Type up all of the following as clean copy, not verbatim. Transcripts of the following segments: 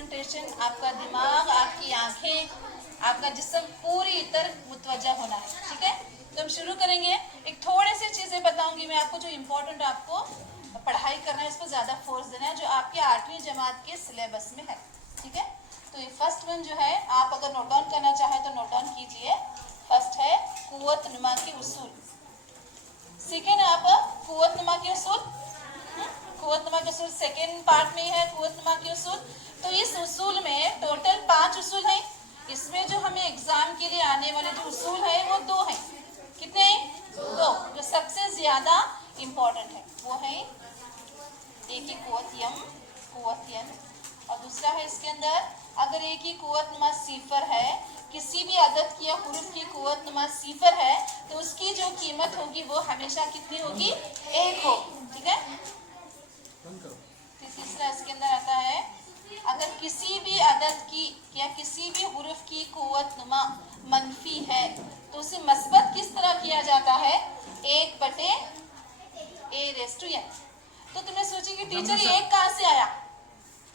Concentration, आपका दिमाग, आपकी आंखें, आपका जिस्म पूरी तरह मुतवज्जा होना है। ठीक है, तो हम शुरू करेंगे। एक थोड़े से चीज़ें बताऊंगी मैं आपको जो इम्पोर्टेंट आपको पढ़ाई करना है, इस पर ज़्यादा फोर्स देना है, जो आपके 8वीं जमात के सिलेबस में है। ठीक है, तो ये फर्स्ट वन जो है, आप अगर नोट डाउन करना चाहें तो नोट डाउन कीजिए। फर्स्ट है कुव्वत नुमा के उसूल। सीखे ना आप कुव्वत नुमा के उसूल? कुव्वत नुमा के उसूल सेकेंड पार्ट में है कुव्वत नुमा के उसूल। तो इस उसूल में टोटल 5 उसूल हैं। इसमें जो हमें एग्जाम के लिए आने वाले जो उसूल है वो 2 हैं। कितने? 2। जो सबसे ज्यादा इम्पोर्टेंट है वो है एक ही कुव्वत यम, कुव्वत यन, और दूसरा है इसके अंदर अगर एक ही कुव्वत नुमा सिफर है, किसी भी अदद की या हुरूफ की कुव्वत नुमा सिफर है, तो उसकी जो कीमत होगी वो हमेशा कितनी होगी? 1 होगी। ठीक है, तीसरा इसके अंदर आता है अगर किसी भी अदद की या किसी भी हुरूफ की कुव्वत नुमा मनफी है तो उसे मस्बत किस तरह किया जाता है? 1/a⁻n। तो तुम्हें सोचेंगे टीचर ये 1 कहाँ से आया?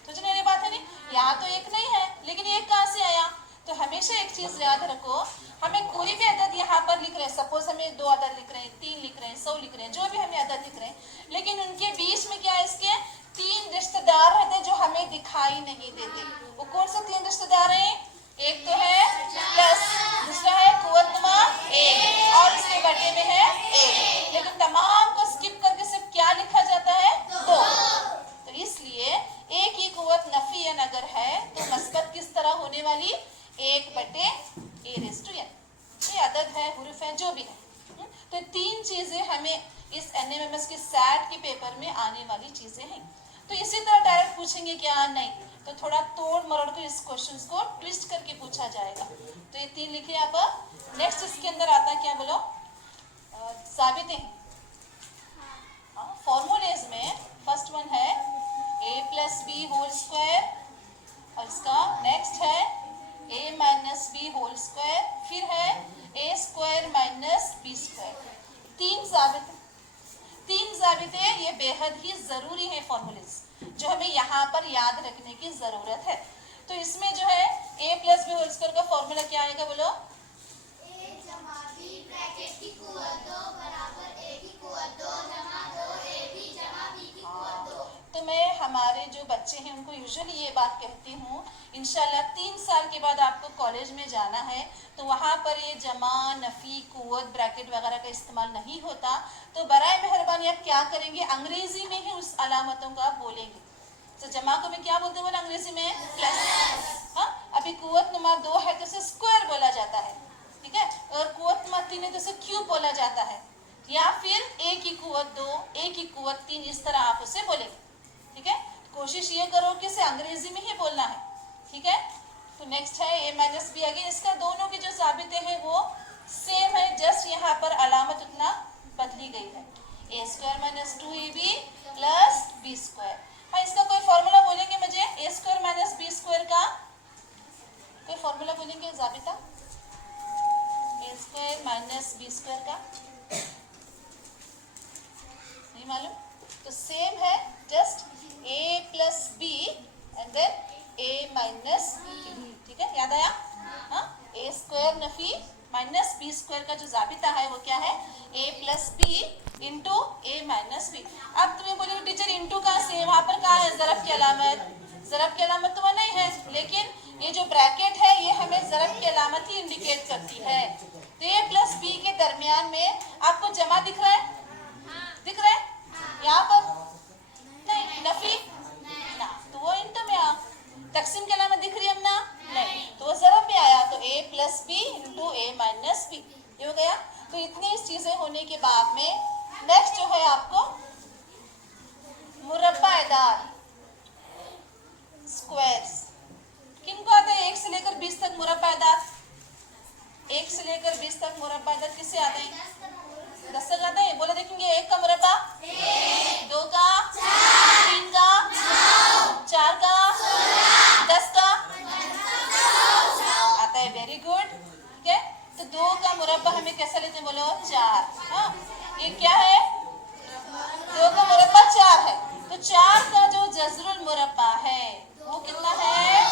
सोचने वाली बात है नहीं, यहाँ तो 1 नहीं है, लेकिन 1 कहाँ से आया? तो हमेशा एक चीज याद रखो, हमें कोई भी अदद यहाँ पर लिख रहे हैं, सपोज हमें 2 अदद लिख रहे हैं, 3 लिख रहे हैं, 100 लिख रहे हैं, जो भी हमें अदद लिख रहे हैं, लेकिन उनके बीच में क्या है? इसके 3 रिश्तेदार रहते हैं जो हमें दिखाई नहीं देते। वो कौन से 3 रिश्तेदार हैं? एक तो है प्लस, दूसरा है कुव्वत नुमा 1 और इसके बटे में है 1, लेकिन तमाम को स्किप करके सिर्फ क्या लिखा जाता है? 2। तो इसलिए एक ही कुव्वत नफीयन अगर है तो मस्बत किस तरह होने वाली? 1/a⁻n। ये अदद है, हुरूफ है, जो भी है। तो 3 चीजें हमें इस NMMS के सैट के पेपर में आने वाली चीजें हैं। तो इसी तरह डायरेक्ट पूछेंगे क्या? नहीं, तो थोड़ा तोड़ मरोड़ कर इस क्वेश्चन को ट्विस्ट करके पूछा जाएगा। तो ये 3 लिखे आप। नेक्स्ट इसके अंदर आता है क्या? बोलो, साबितें। फॉर्मूलेज में फर्स्ट वन है a+b² और इसका नेक्स्ट है a-b², फिर है a² - b²। 3 जाबिते ये बेहद ही जरूरी है फॉर्मूलेज, जो हमें यहाँ पर याद रखने की जरूरत है। तो इसमें जो है a+b² का फॉर्मूला क्या आएगा? बोलो, a+b ब्रैकेट की कुव्वत 2 बराबर a की कुव्वत 2 जमा 2ab जमा b की कुव्वत 2। तो मैं हमारे जो बच्चे हैं उनको यूजुअली ये बात कहती हूँ, इंशाल्लाह 3 साल के बाद आपको कॉलेज में जाना है तो वहाँ पर ये जमा, नफ़ी, कुव्वत, ब्रैकेट वगैरह का इस्तेमाल नहीं होता। तो बराए मेहरबानी आप क्या करेंगे? अंग्रेजी में ही उस अलामतों का आप बोलेंगे। तो जमा को मैं क्या बोलते हैं अंग्रेजी में? प्लस। हाँ, अभी कुव्वत नुमा 2 है तो उसे स्क्वायर बोला जाता है। ठीक है, और कुव्वत नुमा 3 है तो उसे क्यूब बोला जाता है, या फिर a की कुव्वत 2, a की कुव्वत 3, इस तरह आप उसे बोलेंगे। ठीक है, कोशिश ये करो कि इसे अंग्रेजी में ही बोलना है। ठीक है, तो नेक्स्ट है a-b। अगेन इसका दोनों की जो साबितें हैं वो सेम है, जस्ट यहाँ पर अलामत उतना बदली गई है। a² - 2ab + b²। हाँ, इसका कोई फॉर्मूला बोलेंगे मुझे? a² - b² का कोई फॉर्मूला बोलेंगे? जाबिता a² - b² का नहीं मालूम? तो सेम है, just a+b and then a-b। ठीक है, याद आया? हाँ, a² नफी - b² का जो जाबिता है वो क्या है? a+b into a-b। अब तुम्हें बोलोगे टीचर इंटू कहाँ से? वहाँ पर कहाँ है ज़रफ़ की अलामत? ज़रफ़ की अलामत तो वहाँ नहीं है, लेकिन ये जो ब्रैकेट है ये हमें ज़रफ़ की अलामत ही इंडिकेट करती है। तो a+b के दरमियान में आपको जमा दिख रहा है? दिख रहा है? यहाँ पर नहीं, नफी ना, तो वो इंटू में आ। तकसीम के अलामत दिख रही है ना? नहीं, तो वो ज़रफ़ में आया, तो a+b इंटू a-b ये हो गया। तो इतनी चीजें होने के बाद में नेक्स्ट जो है आपको मुरब्बादार स्क्वायर्स। किनको आता है 1 से लेकर 20 तक मुरब्बादार? 1 से लेकर 20 तक मुरब्बादार किसे आते हैं? 10 तक आते हैं। बोला देखेंगे, 1 का मुरब्बा, 2 का, 3 का, 4 का, 10 का आता है। Very good. ठीक है, तो 2 का मुरब्बा हमें कैसा लेते हैं? बोलो 4। हाँ, ये क्या है? 2 का मुरब्बा 4 है, तो 4 का जो जज़रुल मुरब्बा है वो कितना है?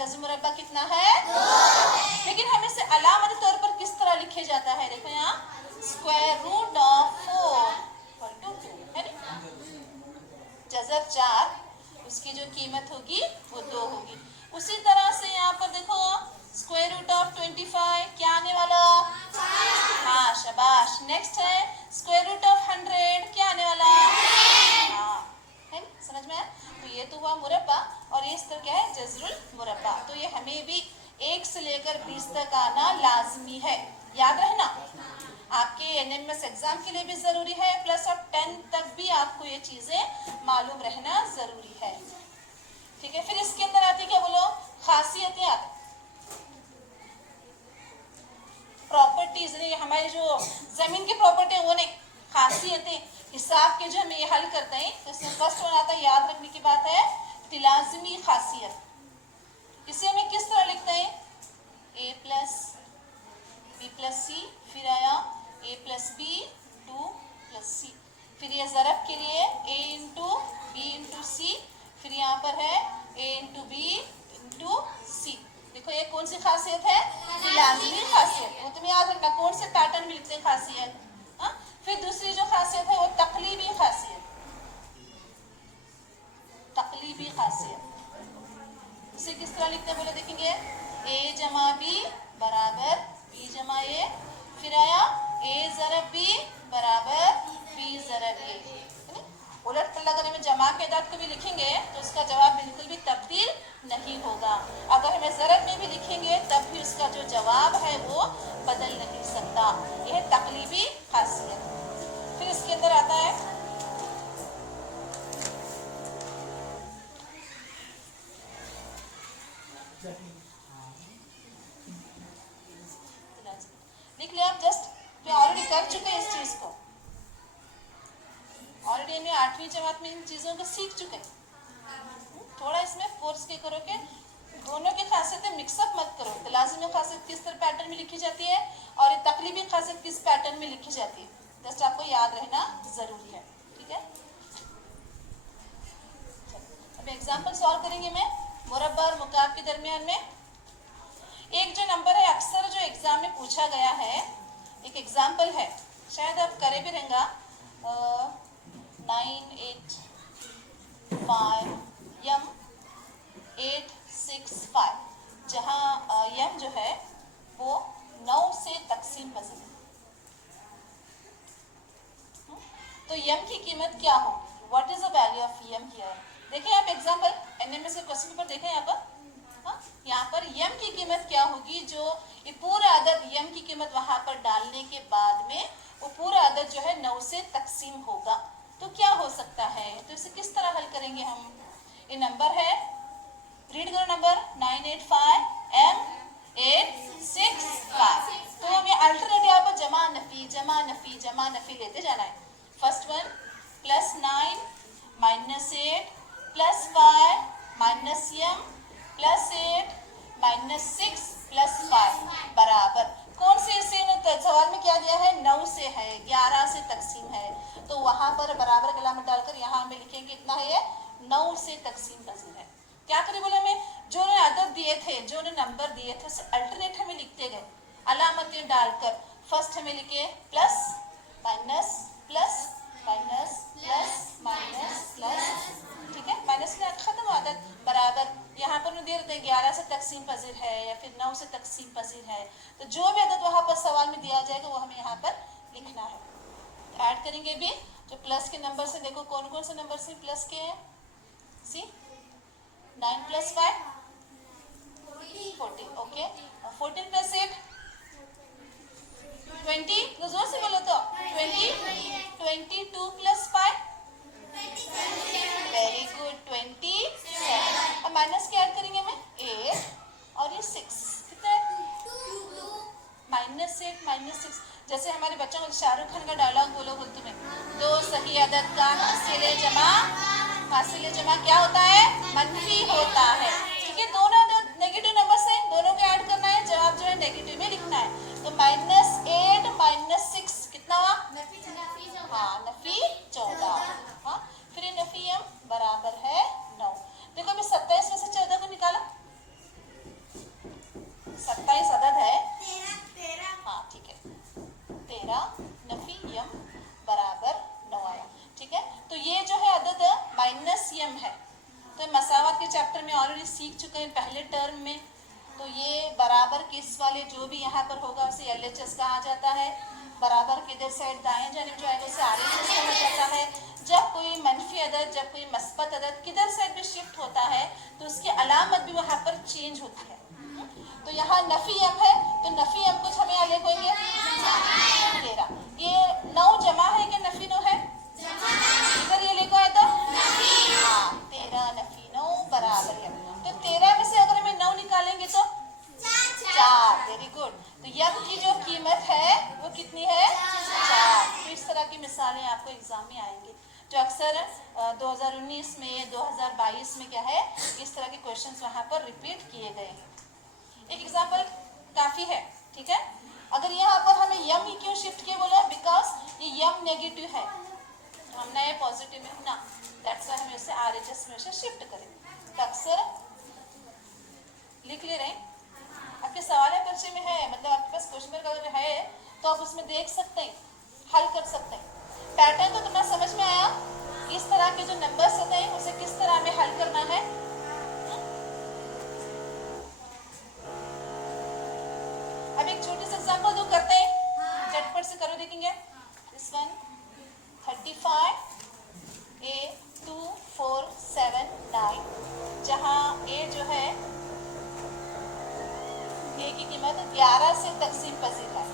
जज्म मुरब्बा कितना है? 2 है। लेकिन हम इसे अलामती तौर पर किस तरह लिखे जाता है? देखो यहाँ square root of 4 equal to 2 है ना। जज़र 4 उसकी जो कीमत होगी वो 2 होगी। उसी तरह से यहाँ पर देखो स्क्वायर रूट ऑफ 25 क्या आने वाला? 5। हाँ शाबाश। नेक्स्ट है स्क्वायर रूट ऑफ 100 क्या आने वाला? हाँ है ना, समझ में आया? तो ये तो हुआ मुरब्बा और ये इस तरह क्या है? जज़रुल मुरब्बा। तो ये हमें भी 1 से लेकर 20 तक आना लाजमी है, याद रखना। आपके एनएमएस एग्जाम के लिए भी जरूरी है, प्लस और 10 तक भी आपको ये चीजें मालूम रहना जरूरी है। ठीक है, फिर इसके अंदर आती है क्या बोलो? खासियतें आती, प्रॉपर्टीज नहीं, हमारी जो जमीन की प्रॉपर्टी है वो नहीं, खासियतें हिसाब के जो हम ये हल करते हैं। तो इसमें फर्स्ट वन आता है, याद रखने की बात है, तिलाज़मी खासियत। इसे हमें किस तरह लिखते हैं? a प्लस बी प्लस सी, फिर आया a प्लस बी 2 प्लस सी, फिर ये ज़रब के लिए a इंटू बी इंटू सी, फिर यहाँ पर है a इंटू बी इंटू सी। देखो ये कौन सी खासियत है? लाज़मी खासियत। वो तुम्हें याद रखना कौन से पैटर्न में लिखते हैं खासियत। हाँ, फिर दूसरी जो खासियत है वो तकलीबी खासियत। तकलीबी खासियत इसे किस तरह लिखते हैं बोले देखेंगे? a जमा बी बराबर b जमा a, फिर आया a ज़रब b बराबर b ज़रब a। उलट पलट अगर हमें जमा के अदाद को भी लिखेंगे तो उसका जवाब बिल्कुल भी तब्दील नहीं होगा। अगर हमें ज़रब में भी लिखेंगे तब भी उसका जो जवाब है वो बदल नहीं सकता। यह तकलीबी खासियत। फिर इसके अंदर आता है लिख लिया आप, जस्ट ऑलरेडी कर चुके हैं इस चीज को, ऑलरेडी हमने 8वीं जमात में इन चीजों को सीख चुके हैं। थोड़ा इसमें फोर्स के करो कि दोनों की खासियतें मिक्सअप मत करो। तो लाजिमी खासियत किस तरह पैटर्न में लिखी जाती है और ये तकलीबी खासियत किस पैटर्न में लिखी जाती है, जस्ट आपको याद रहना जरूरी है। ठीक है, अब एग्जाम्पल सॉल्व करेंगे मैं मुरब्बा और मुकाब के दरमियान में। एक जो नंबर है अक्सर जो एग्जाम में पूछा गया है, एक एग्जाम्पल है, शायद आप करे भी रहेंगे 985 यम 865, जहाँ यम जो है वो 9 से तकसीम पज़ीर है। तो यम की कीमत क्या होगी? What is the value of यम हियर? देखें आप एग्जाम्पल एनएमएस के क्वेश्चन पेपर देखें यहाँ पर। यहाँ पर यम की कीमत क्या होगी? जो ये पूरा अदद यम की कीमत वहां पर डालने के बाद में वो पूरा अदद जो है 9 से तकसीम होगा। तो क्या हो सकता है? तो इसे किस तरह हल करेंगे हम? ये नंबर है, रीड करो नंबर 985 M 865। तो हमें अल्टरनेट यहाँ पर जमा नफी जमा नफी जमा नफी लेते जाना है। फर्स्ट वन +9 -8 +5 -m +8 -6 +5 बराबर कौन से इसे सवाल में क्या दिया है? 9 से है, 11 से तकसीम है। तो वहां पर बराबर कला में डालकर यहाँ हमें लिखेंगे कितना है? ये 9 से तकसीम पज़ीर है। क्या करें बोले, हमें जो उन्होंने अदद दिए थे, जो उन्होंने नंबर दिए थे उसे अल्टरनेट हमें लिखते गए अलामतें डालकर। फर्स्ट हमें लिखे plus minus plus minus plus minus plus, ठीक है, माइनस में खत्म आदत बराबर। यहाँ पर दे देते हैं 11 से तकसीम पज़ीर है या फिर 9 से तकसीम पज़ीर है। तो जो भी अदद वहाँ पर सवाल में दिया जाएगा वो हमें यहाँ पर लिखना है। तो ऐड करेंगे भी जो प्लस के नंबर से, देखो कौन कौन से नंबर से प्लस के हैं? सी 9 + 5 14, ओके, 14 + 8 20, तो जोर से बोलो तो 20, 22 + 5 वेरी गुड 27। अब माइनस क्या ऐड करेंगे हमें? 8 और ये 6, कितना है? -8 -6। जैसे हमारे बच्चों को शाहरुख खान का डायलॉग बोलो बोलते में, 2 सही अदद का हासिल जमा क्या होता है? मनफी होता है। ठीक है, दोनों अदद नेगेटिव नंबर से, दोनों को ऐड करना है, जवाब जो है नेगेटिव में लिखना है। तो -8 -6 कितना हुआ? हाँ, नफी 14। हाँ, फिर नफी m बराबर है 9। देखो अभी 27 में से 14 को निकाला, यम है। तो मसावत के चैप्टर में ऑलरेडी सीख चुके हैं पहले टर्म में। तो ये बराबर के इस वाले जो भी यहाँ पर होगा उसे LHS कहा जाता है। बराबर के इधर साइड दाएं जानिब जो आएगा उसे RHS कहा जाता है। जब कोई मनफी अदद, जब कोई मस्बत अदद किधर साइड भी शिफ्ट होता है तो उसकी अलामत भी वहाँ पर चेंज होती है। तो यहाँ नफी यम है, तो नफी यम कुछ हमें यहाँ लिखेंगे 13। ये 9 जमा है कि नफी 9 है? इधर ये लिखो है तो हाँ 13 नफी 9 बराबर यम। तो 13 में से अगर हमें 9 निकालेंगे तो 4। Very good. तो यम की जो कीमत है वो कितनी है? 4। तो इस तरह की मिसालें आपको एग्जाम में आएंगी जो अक्सर 2019 में 2022 में क्या है इस तरह के क्वेश्चंस वहाँ पर रिपीट किए गए हैं। एक एग्जाम्पल काफ़ी है, ठीक है। अगर यहाँ पर हमें यम ही क्यों शिफ्ट किए बोला? बिकॉज ये यम नेगेटिव है, तो हम नए पॉजिटिव में ना, दैट्स व्हाई हम इसे RHS में से शिफ्ट करें। तो अक्सर लिख ले रहे हैं। आपके सवाल है पर्चे में है, मतलब आपके पास क्वेश्चन पेपर अगर है तो आप उसमें देख सकते हैं, हल कर सकते हैं। पैटर्न तो तुम्हें समझ में आया? इस तरह के जो नंबर्स होते हैं उसे किस तरह हमें हल करना है। अब एक छोटी सी एग्जांपल जो करते हैं, झटपट से करो, देखेंगे। दिस वन 35 A 2 4 7 9, जहाँ A जो है A की कीमत 11 से तकसीम पजीर है।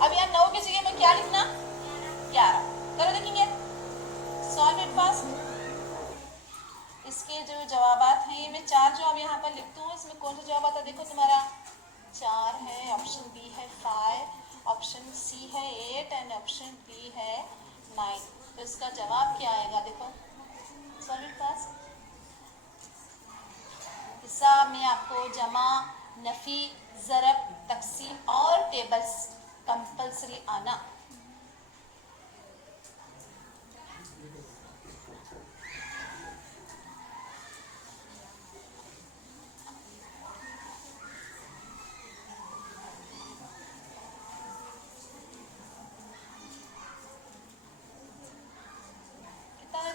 अब यहाँ 9 की जगह में क्या लिखना? 11 करो, देखेंगे। Solve it fast. इसके जो जवाबात हैं, मैं 4 जवाब यहाँ पर लिखती हूँ। इसमें कौन सा जवाब आता है? देखो तुम्हारा 4 है, ऑप्शन बी है 5, ऑप्शन सी है 8 एंड ऑप्शन बी है 9। तो इसका जवाब क्या आएगा? देखो सॉल्व इट फास्ट। हिसाब में आपको जमा, नफी, ज़रब, तकसीम और टेबल्स कंपल्सरी आना।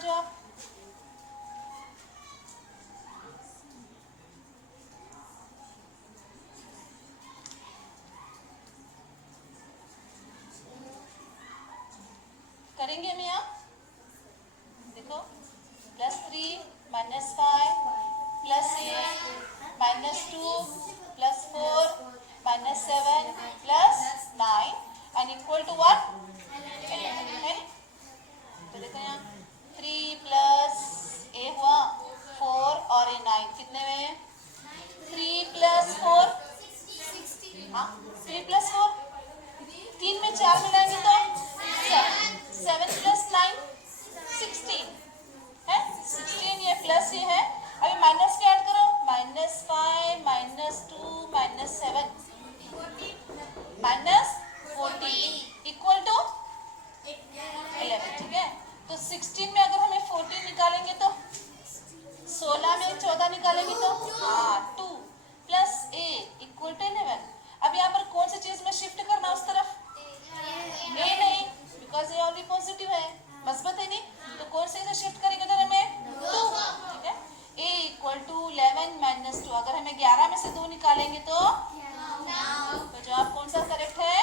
जवाब करेंगे हम यहाँ, देखो +3 -5 +8 -2 +4 -7 +9 एंड इक्वल टू व्हाट? 11 है। तो देखो यहाँ 3 प्लस A हुआ 4 और A 9 कितने में? 3 + 4 हाँ 3 + 4 3 में 4 मिलाएंगे तो 7 + 9 16 है। 16 ये प्लस ये है। अभी माइनस के ऐड करो, -5 -2 -7 -14 इक्वल टू 11, ठीक है। तो 16 में अगर हमें 14 निकालेंगे तो 16 में 14 निकालेंगे तो हाँ 2 + A इक्वल टू 11। अब यहाँ पर कौन सी चीज में शिफ्ट करना उस तरफ? A नहीं, बिकॉज ये ऑलरेडी पॉजिटिव है, मस्बत है नहीं, तो कौन से से शिफ्ट करेंगे उधर हमें 2, ठीक है। A इक्वल टू 11 - 2, अगर हमें 11 में से 2 निकालेंगे तो जवाब कौन सा करेक्ट है?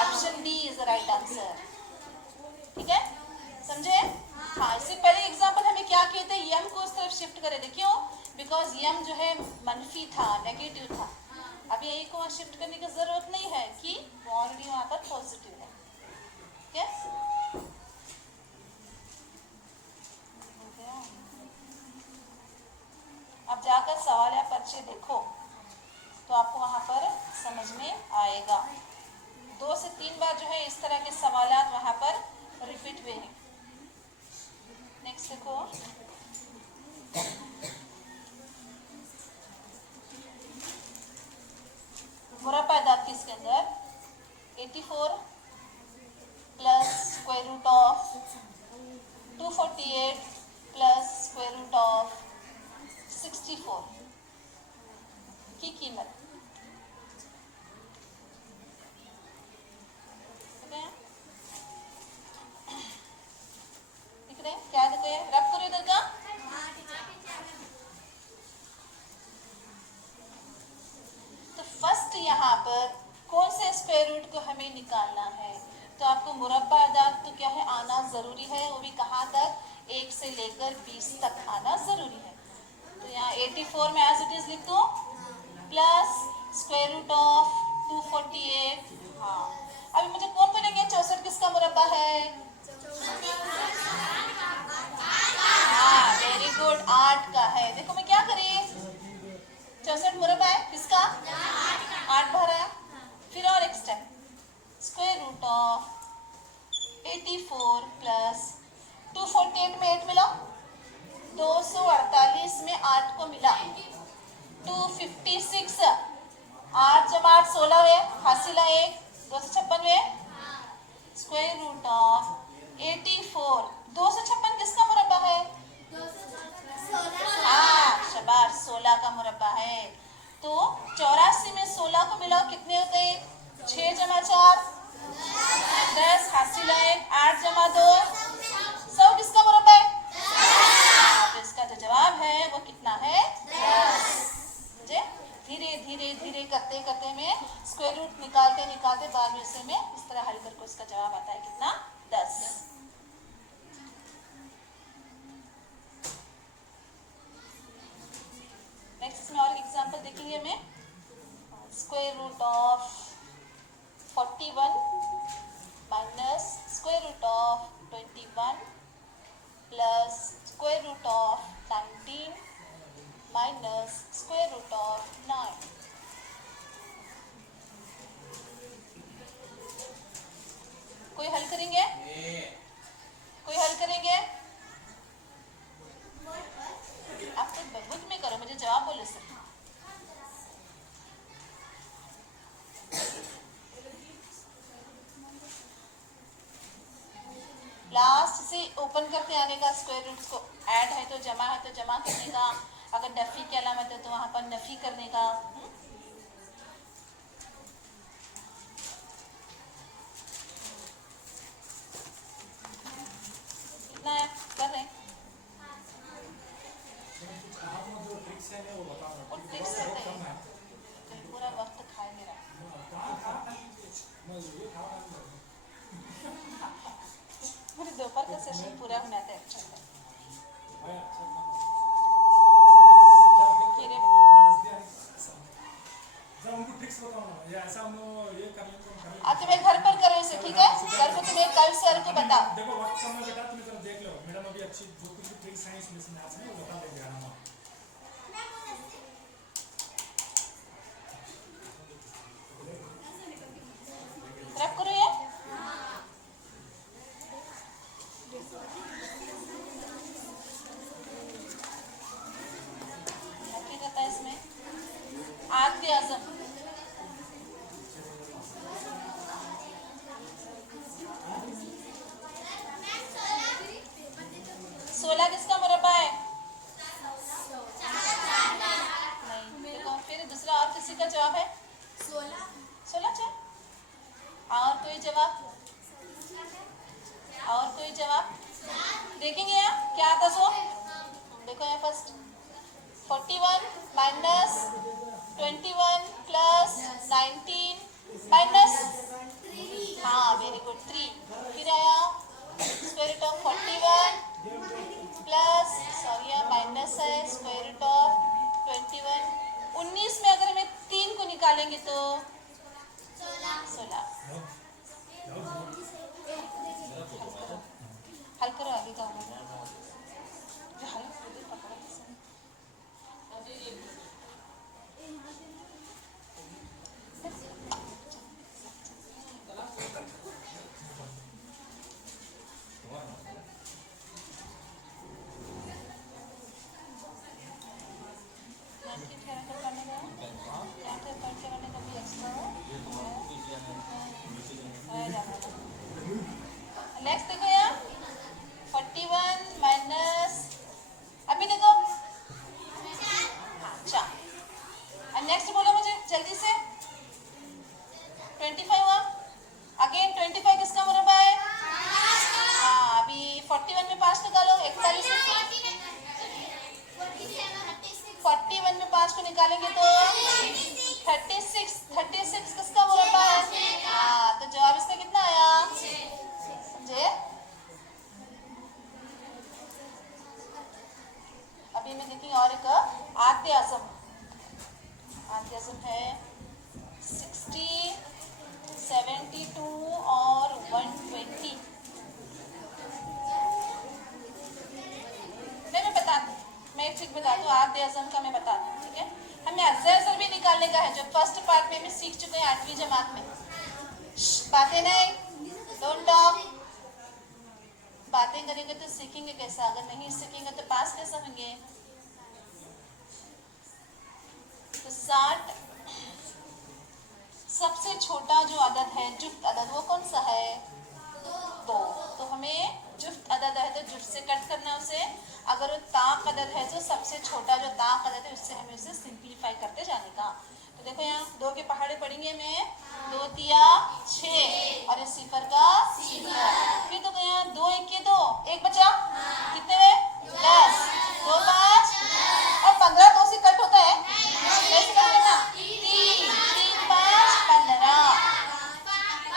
Option B is the right answer, ठीक है, समझे? हाँ, इससे पहले एग्जांपल हमें क्या किए थे? यम को उस तरफ शिफ्ट करे थे, क्यों? बिकॉज यम जो है मनफी था, नेगेटिव था। अब यही को वहाँ शिफ्ट करने की जरूरत नहीं है कि वो ऑलरेडी वहाँ पर पॉजिटिव है, ठीक है। अब जाकर सवाल या पर्चे देखो तो आपको वहाँ पर समझ में आएगा। 2 से 3 बार जो है इस तरह के सवालात वहाँ पर रिपीट हुए हैं। नेक्स्ट देखो, मुरब्बा दाद किसके अंदर 84 plus square root of 248 plus square root of 64 की कीमत, दिख रहे हैं? बराबर कौन से स्क्वायर रूट को हमें निकालना है। तो आपको मुरब्बा अदाद तो क्या है, आना जरूरी है, वो भी कहाँ तक, 1 से लेकर 20 तक आना जरूरी है। तो यहाँ 84 में एज इट इज लिख दो, प्लस स्क्वायर रूट ऑफ 248। हाँ, अभी मुझे कौन बोलेंगे 64 किसका मुरब्बा है। हाँ वेरी गुड, 8 का है। देखो मैं क्या करी, 64 मुरब्बा है किसका, 8 भरा। फिर और एक step, square root of 84 plus 248 में 8 मिला, 248 में 8 को मिला, 256, 8 जमा 8 16 हुए, हासिला 1, 256 हुए। स्क्वायर रूट ऑफ 84, 256 किसका मुरब्बा है। हाँ शाबाश, 16 का मुरब्बा है। तो 84 में 16 को मिलाओ, कितने होते हैं, 6 जमा 4 10, हासिला 1, 8 जमा 2 100 किसका मुरब्बा है। तो इसका जो जवाब है वो कितना है, 10। मुझे धीरे धीरे धीरे करते करते में स्क्वायर रूट निकालते निकालते बाद में से में इस तरह हल करके उसका जवाब आता है कितना, 10। नेक्स्ट इसमें और एग्जांपल देखेंगे हमें, square root of 41 minus square root of 21 plus square root of 19 minus square root of 9। कोई हल करेंगे, कोई हल करेंगे, आप तो बुक में करो, मुझे जवाब बोलो सर। लास्ट से ओपन करते आने का, स्क्वायर रूट्स को ऐड है तो जमा करने का, अगर नफी की अलामत है तो वहां पर नफी करने का। कितना है कर रहे हैं, वो ट्रिक्स रहते हैं, पूरा वक्त खाए मेरा। मेरे दोपहर का सेशन पूरा होना था एक्चुअली। आप तुम्हें घर पर करो इसे, ठीक है, घर को तुम्हें कल सर को बता। देखो वक्त समय बेटा तुम्हें जरा देख लो, मैडम अभी अच्छी जो कुछ भी ट्रिक्स हैं इसमें से मैथ्स में वो बता देंगे हम। रब करो ये, क्या कहता है इसमें, आद आजम 16 किसका मुरब्बा है। नहीं देखो, फिर दूसरा और किसी का जवाब है 16 चाहिए। और कोई जवाब, और कोई जवाब देखेंगे यहाँ क्या आता सो। देखो यहाँ फर्स्ट 41 माइनस 21 प्लस 19 माइनस, हाँ वेरी गुड 3। फिर आया square root of 41 plus, sorry यहाँ माइनस है, स्क्वायर रूट ऑफ 21। 19 में अगर हमें 3 को निकालेंगे तो 16। हल करो आगे का नेक्स्ट देखो यहाँ 41 माइनस, अभी देखो अच्छा, नेक्स्ट बोलो मुझे जल्दी से। 25 हुआ, अगेन 25 किसका मुरब्बा है। हाँ अभी 41 में 5 निकालो, 41 में 41 में 5 को निकालेंगे तो 36 किसका मुरब्बा है? हाँ, तो जवाब इसका कितना आया? समझे? अभी मैं देखेंगे और एक आद्य आज़म है 60, 72 और 120। मैं एक चीज बता दूं, आद्य अज़म का मैं बता दूं, ठीक है? हमें अज़र भी निकालने का है, जो फर्स्ट पार्ट में भी सीख चुके हैं 8वीं जमात में। बातें नहीं, डोंट टॉक। बातें करेंगे तो सीखेंगे कैसा? अगर नहीं सीखेंगे तो पास कैसे होंगे? तो 60 सबसे छोटा जो अदद है, जुफ्त अदद, वो कौन सा है? 2। तो हमें जुफ्त अदद है तो जुफ्त से कट करना उसे। अगर वो ताक अदद है तो सबसे छोटा जो ताक अदद है उससे हमें उसे सिंप्लीफाई करते जाने का। तो देखो यहाँ 2 के पहाड़े पढ़ेंगे में 2 तिया 6 और ये सिफर का सिफर। फिर तो यहाँ 2 1 के 2, एक बचा, कितने में? 10, 2 5 और 15 2 से कट होता है, कैसे कर लेना? 3 3 5 15,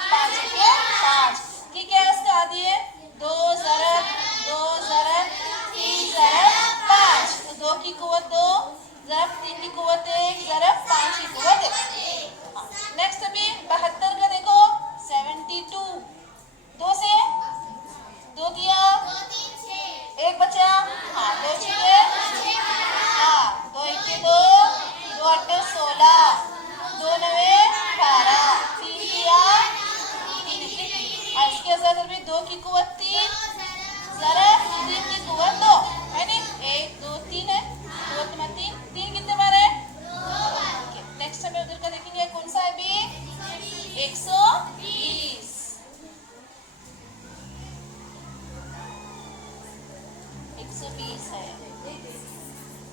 5 के 5, ठीक है? इसका आदि है 2 ज़रब 3 ज़रब 5, तो 2 की कुव्वत 2 ज़रब 3 की कुव्वत 1 ज़रब 5 की कुव्वत 1। नेक्स्ट अभी 72 का देखो 72, 2 से 2 दिया, 1 बचा, हाँ 2 छीके, हाँ 2 1 के 2, 2 8 16, 2 9 18, 3 दिया, 3 के 3, और इसके अज़र में 2 की कुव्वत 3 ज़रब 3 की कुव्वत 2 है नहीं? 1 2 3 है, कुव्वत में 3 कितने बार है? 2। नेक्स्ट हमें उधर का देखेंगे, कौन सा है अभी? 120। 120 है,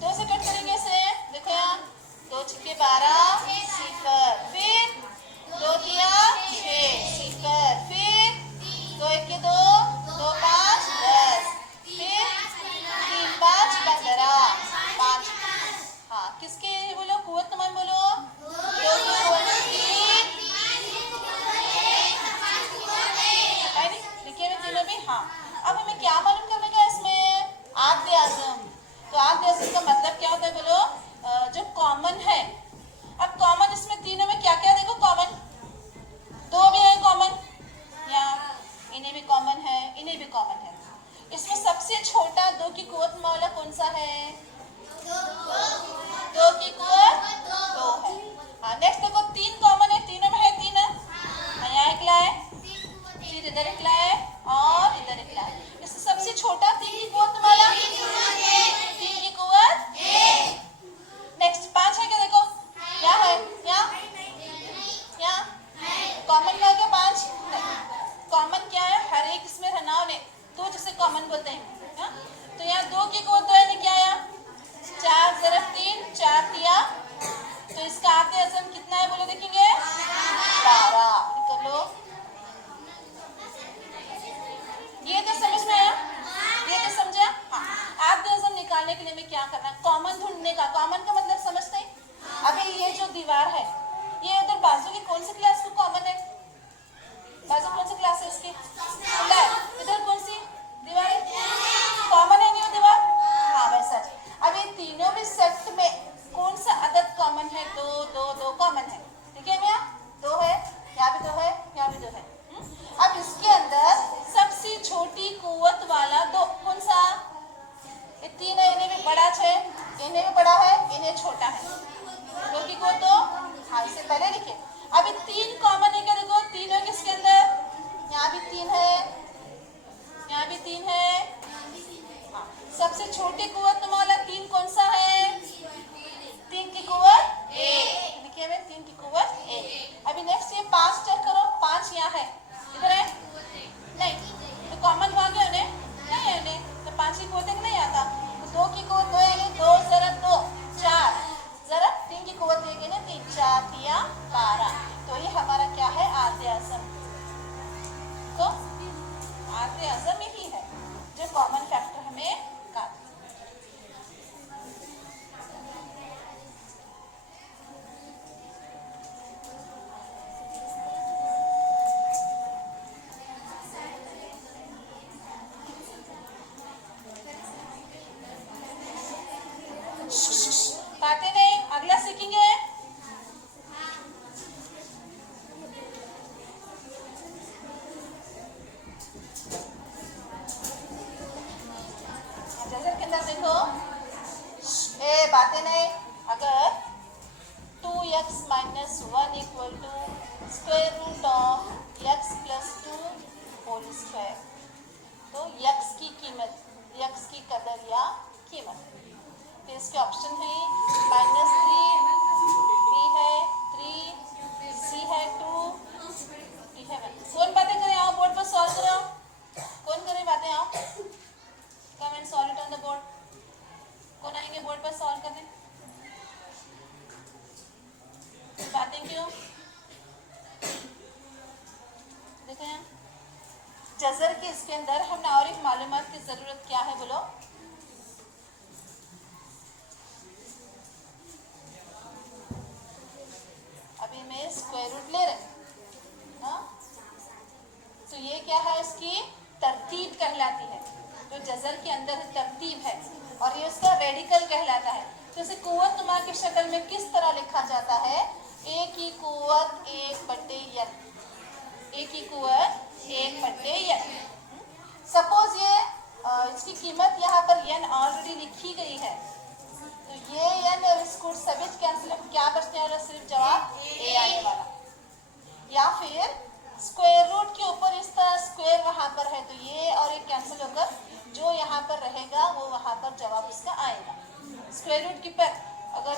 2 से कट करेंगे इसे। देखो यहाँ 2 छक्के 12 सिफर, फिर 2 दिया 6 सिफर, फिर 2 1 के 2 2 5 10, फिर 3 5 15, 5, हाँ किसके बोलो? कुव्वत तमाम बोलो। 2 की कुव्वत 3 है नहीं? लिखे हुए तीनों भी, हाँ। अब हमें क्या मालूम करने का इसमें? आद्य आज़म। तो आद्य आज़म का मतलब क्या होता है बोलो? जो कॉमन है। अब कॉमन इसमें तीनों में क्या क्या? देखो कॉमन 2 भी है, कॉमन यहाँ इन्हें भी कॉमन है, इन्हें भी कॉमन है। इसमें सबसे छोटा 2 की कुव्वत वाला कौन सा है? 2 की कुव्वत 2 है। हाँ नेक्स्ट देखो 3 कॉमन है, तीनों में है 3 है, यहाँ एक ला है, फिर इधर एक ला है और इधर एक ला है। इससे सबसे छोटा 3 की कुव्वत वाला 3 की कुव्वत 1। नेक्स्ट 5 है क्या? देखो क्या है यहाँ कॉमन का क्या? 5 कॉमन क्या है? हर एक इसमें रहना ने तो जिसे कॉमन बोलते हैं ना? तो यहाँ 2 की कुव्वत 2 है, क्या आया? 4 ज़रब 3 4 दिया, तो इसका आद्य अज़म कितना है बोलो? देखेंगे 12, निकल लो। ये तो समझ में आया? ये तो समझा? हाँ। आद्य अज़म निकालने के लिए हमें क्या करना है? कॉमन ढूंढने का। कॉमन का मतलब समझते हैं? अभी ये जो दीवार है, ये उधर बाजू की कौन सी क्लास को कॉमन है? बाजू कौन सी क्लास है इसकी? इधर कौन सी दीवार है? कॉमन है नहीं वो दीवार? हाँ वैसा। अब ये तीनों में सेट में कौन सा अदद कॉमन है? 2 2 2 कॉमन है, ठीक है? यहाँ 2 है, यहाँ भी 2 है, यहाँ भी 2 है। अब इसके अंदर सबसे छोटी कुव्वत वाला 2 कौन सा? ये 3 है, इन्हें भी बड़ा है, इन्हें भी बड़ा है, इन्हें छोटा है। 2 की कुव्वत 2, हाँ इसे पहले लिखे। अभी 3 कॉमन है क्या? देखो 3 है किसके अंदर? यहाँ भी 3 है, यहाँ भी 3 है, हाँ। सबसे छोटी कुव्वत वाला 3 कौन सा है? 3 की कुव्वत 1, लिखे हुए 3 की कुव्वत 1। अभी नेक्स्ट ये 5 चेक करो, 5 यहाँ है, इधर है नहीं, तो कॉमन वहाँ गया उन्हें नहीं है, उन्हें तो 5 की कुव्वत 1 नहीं आता, तो 2 की कुव्वत 2 है, 2 ज़रब 2 4 ज़रब 3 की कुव्वत 1 है, 3 4 दिया 12। तो ये हमारा क्या है? आद्य आज़म। तो आद्य आज़म यही है जो कॉमन फैक्टर हमें का। बातें नहीं, अगला सीखेंगे। जैसे के अंदर देखो, ए बातें नहीं। अगर 2x minus 1 equal to square root of x plus 2 whole square, तो x की कीमत, x की कदर या कीमत, तो इसके ऑप्शन है -3, b है 3, c है 2, d है 1। कौन बातें करें? आओ बोर्ड पर सॉल्व करो। कौन करे बातें? आओ, come and solve it on the board. कौन आएंगे बोर्ड पर सॉल्व करने? बातें क्यों? देखो यहाँ जजर के इसके अंदर हमने और एक मालूमात की जरूरत क्या है बोलो? अभी मैं स्क्वायर रूट ले रहे हाँ, तो ये क्या है? इसकी तरतीब कहलाती है। जो जजर के अंदर तरतीब है और ये उसका रेडिकल कहलाता है। तो इसे कुव्वत नुमा की शक्ल में किस तरह लिखा जाता है? a की कुव्वत 1/n, a की कुव्वत 1/n। सपोज ये इसकी कीमत यहाँ पर n ऑलरेडी लिखी गई है, तो ये n और इसको सभी कैंसिल, क्या बचने वाला? सिर्फ जवाब a आने वाला। या फिर स्क्वायर रूट के ऊपर इस तरह स्क्वायर वहाँ पर है, तो ये और ये कैंसिल होकर जो यहाँ पर रहेगा वो वहाँ पर जवाब उसका आएगा। स्क्वायर रूट के पर अगर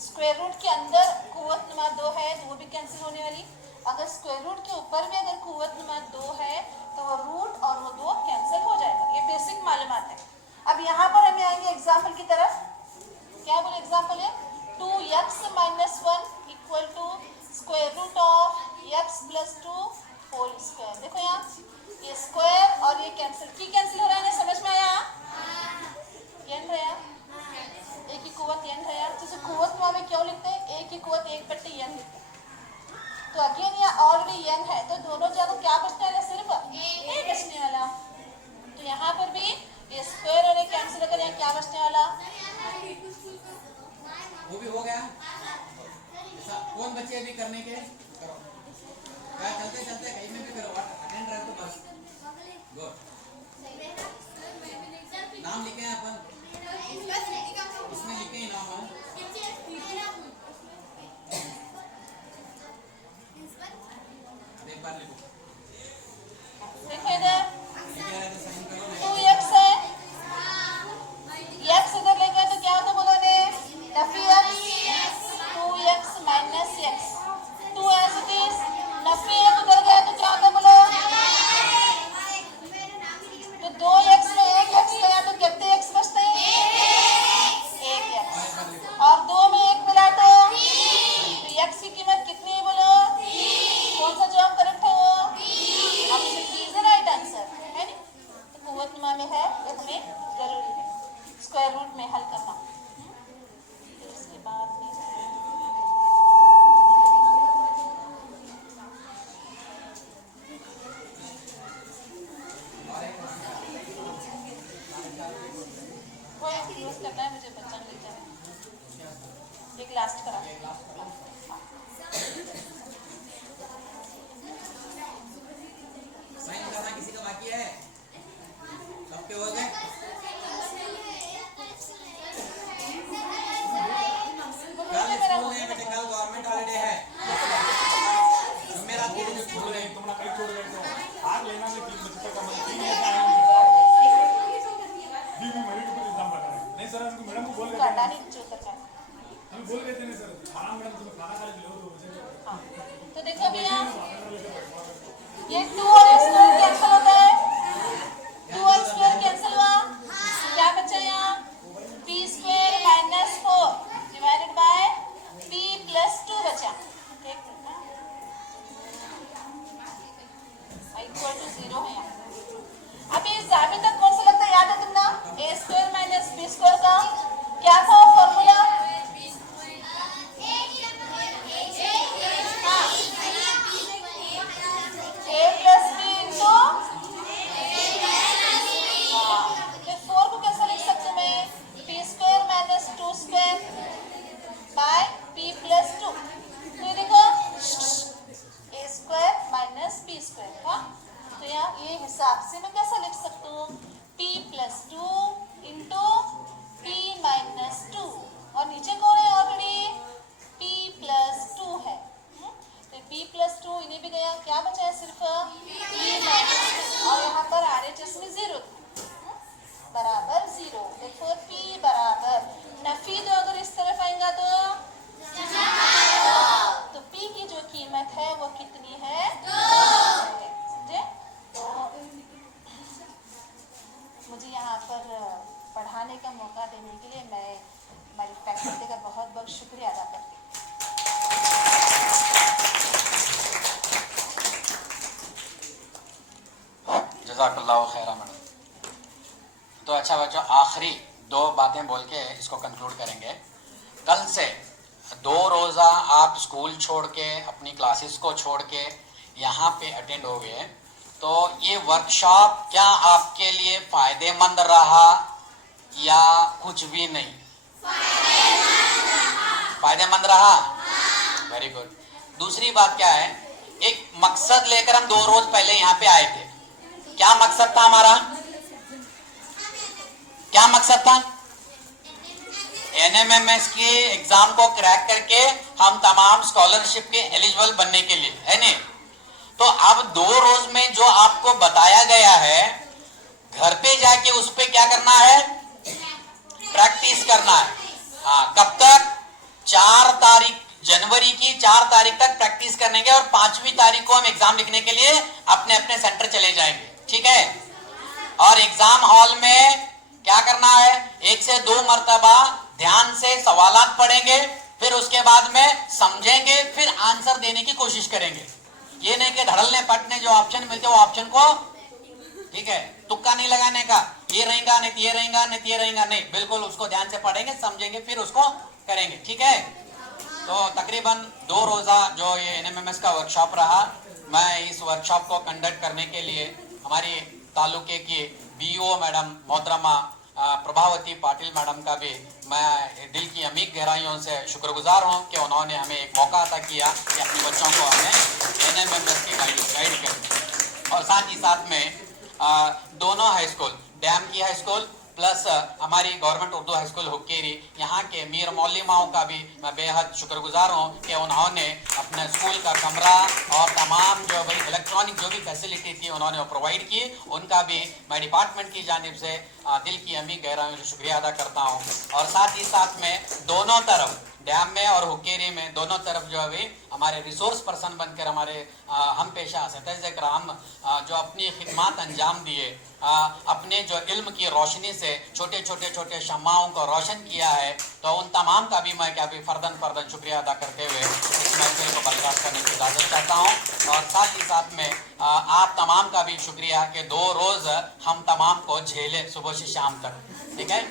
स्क्वायर रूट के अंदर कुव्वत नुमा 2 है तो वो भी कैंसिल होने वाली। अगर स्क्वायर रूट के ऊपर भी अगर कुव्वत नुमा 2 है तो वो रूट और वो 2 कैंसिल हो जाएगा। ये बेसिक मालूमात है। अब यहाँ पर हमें आएंगे एग्जाम्पल की तरफ। क्या बोले एग्जाम्पल है? 2x minus 1 equal to square root of x plus 2 whole square. देखो यहाँ ये स्क्वायर और ये कैंसिल की कैंसिल हो रहा है ना, समझ में आया? n रहा, a की कुव्वत n रहा। जैसे कुव्वत में क्यों लिखते हैं? a की कुव्वत 1/n लिखते हैं। तो अगेन यहाँ ऑलरेडी n है, तो दोनों जगह क्या बचने वाला? सिर्फ a बचने वाला। तो यहाँ पर भी ये स्क्वायर और ये कैंसिल होकर यहाँ क्या बचने वाला? वो भी हो गया। कौन बच्चे अभी करने के? करो। क्या चलते चलते कहीं में भी करो, अटेंड रहे तो बस। गुड। नाम लिखे हैं अपन, इसमें लिखे ही नाम है। एक बार लिखो। देखो इधर लिखे रहे तो साइन करो। 2x है, x इधर लेके तो क्या होता बोलो ने? Nafi x 2x minus x 2 as it is। Nafi x उधर गया तो क्या होता बोलो? तो 2x में 1x गया तो कितने x बचते हैं? 1x। और 2 में 1 मिला तो x की कीमत कितनी है बोलो? कौन सा जवाब करेक्ट है वो? Option B is the right answer, है नी? तो कुव्वत नुमा में है, ये हमें जरूरी है स्क्वायर रूट में हल करना। फिर उसके बाद में वो यूज करना है मुझे, बच्चा नहीं जाए। एक लास्ट करा। साइन करना किसी का बाकी है? सबके हो गए? कल स्कूल नहीं बेटे, कल गवर्नमेंट हॉलीडे है। जुमेरात को भी स्कूल है। तुम कल छोड़ गए तो आज लेना में 3 बजे तक हमारे 3 भी मेरे के ऊपर एग्जाम रखा है। नहीं सर, हमको मैडम को बोल के करना नहीं जो करना है। हम बोल गए थे नहीं सर, खाना मैडम तुम खाना खा ले लो 2 बजे। हाँ, तो देखो भैया ये 2 और स्क्वायर कैंसिल होता है। 2 और स्क्वायर कैंसिल हुआ, क्या बचा यहाँ? p square minus 4 divided by p plus 2 बचा। एक मिनट इक्वल टू 0 है यहाँ। अभी इस जाबिता कौन सा लगता है याद है तुमना? a square minus b square का क्या था फॉर्मूला? a प्लस b मुझे यहाँ पर पढ़ाने का मौका देने के लिए मैं हमारी फैकल्टी का बहुत बहुत शुक्रिया अदा करती हूँ। जज़ाकल्लाहु खैरा मैडम। तो अच्छा बच्चों, आखिरी 2 बातें बोल के इसको कंक्लूड करेंगे। कल से 2 रोज़ा आप स्कूल छोड़ के अपनी क्लासेस को छोड़ के यहाँ पे अटेंड हो गए, तो ये वर्कशॉप क्या आपके लिए फ़ायदेमंद रहा या कुछ भी नहीं? फ़ायदेमंद रहा। Very good. दूसरी बात क्या है, एक मकसद लेकर हम 2 रोज पहले यहाँ पे आए थे। क्या मकसद था हमारा? क्या मकसद था? NMMS के एग्जाम को क्रैक करके हम तमाम स्कॉलरशिप के एलिजिबल बनने के लिए, है नहीं? तो अब 2 रोज में जो आपको बताया गया है, घर पे जाके उस पे क्या करना है? प्रैक्टिस करना है। हाँ, कब तक? 4 तारीख जनवरी की 4 तारीख तक प्रैक्टिस करने के, और 5वीं तारीख को हम एग्जाम लिखने के लिए अपने अपने सेंटर चले जाएंगे, ठीक है? और एग्जाम हॉल में क्या करना है? 1 से 2 मर्तबा ध्यान से सवालात पढ़ेंगे, फिर उसके बाद में समझेंगे, फिर आंसर देने की कोशिश करेंगे। ये नहीं कि धड़ल्ले पटने जो ऑप्शन मिलते वो ऑप्शन को, ठीक है, तुक्का नहीं लगाने का, ये रहेगा नहीं ये रहेगा नहीं ये रहेगा नहीं, बिल्कुल उसको ध्यान से पढ़ेंगे, समझेंगे, फिर उसको करेंगे, ठीक है? तो तकरीबन 2 रोज़ा जो ये NMMS का वर्कशॉप रहा, मैं इस वर्कशॉप को कंडक्ट करने के लिए हमारी तालुके की BO मैडम मोहतरमा प्रभावती पाटिल मैडम का भी मैं दिल की अमीर गहराइयों से शुक्रगुजार हूँ कि उन्होंने हमें एक मौका अता किया कि अपने बच्चों को हमें NMMS की गाइड करें। और साथ ही साथ में दोनों हाई स्कूल, डैम की हाई स्कूल प्लस हमारी government Urdu high school Hukkeri, यहाँ के मीर मौलिमाओं का भी मैं बेहद शुक्रगुजार हूँ कि उन्होंने अपने स्कूल का कमरा और तमाम जो भाई इलेक्ट्रॉनिक जो भी फैसिलिटी थी उन्होंने वो प्रोवाइड की। उनका भी मैं डिपार्टमेंट की जानिब से दिल की अमीर गहराइयों से शुक्रिया अदा करता हूँ। और साथ ही साथ में दोनों तरफ, डैम में और हुक्केरी में, दोनों तरफ जो है हमारे रिसोर्स पर्सन बनकर हमारे हम पेशा असतिज़े कराम जो अपनी खिदमत अंजाम दिए, अपने जो इल्म की रोशनी से छोटे छोटे शम्माओं को रोशन किया है, तो उन तमाम का भी मैं क्या भी फर्दन शुक्रिया अदा करते हुए इस महफिल को बर्दाश्त करने की इजाज़त चाहता हूँ। और साथ ही साथ में आप तमाम का भी शुक्रिया कि 2 रोज़ हम तमाम को झेले सुबह से शाम तक, ठीक है?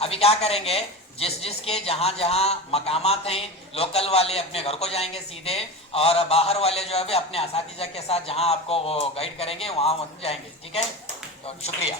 अभी क्या करेंगे, जिसके जहाँ मकामात हैं, लोकल वाले अपने घर को जाएंगे सीधे, और बाहर वाले जो है अपने असातिज़ा के साथ जहाँ आपको वो गाइड करेंगे वहाँ जाएंगे, ठीक है? तो शुक्रिया।